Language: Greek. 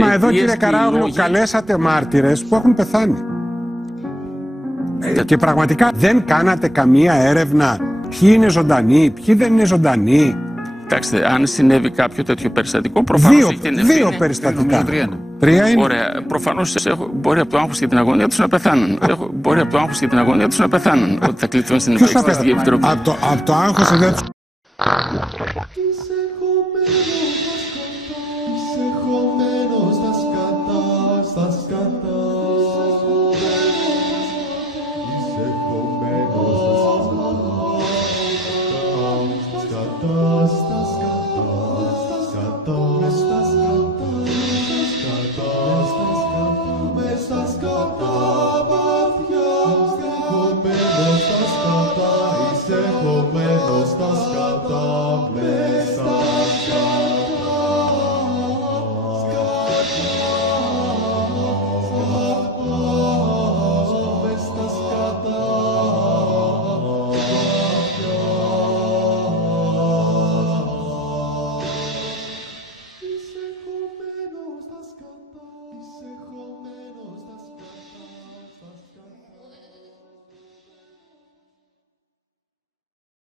Μα εδώ, κύριε Καράογλου, καλέσατε μάρτυρες που έχουν πεθάνει. Και πραγματικά δεν κάνατε καμία έρευνα ποιοι είναι ζωντανοί, ποιοι δεν είναι ζωντανοί? Κοιτάξτε, αν συνέβη κάποιο τέτοιο περιστατικό, προφανώς έχει την ευθύνη. Δύο περιστατικά. Τρία είναι. Ωραία. Προφανώς μπορεί από το άγχος και την αγωνία τους να πεθάνουν. Μπορεί από το άγχος και την αγωνία τους να πεθάνουν. Ότι θα κληθούν στην Εξεταστική Επιτροπή. Από το άγχος δεν τους...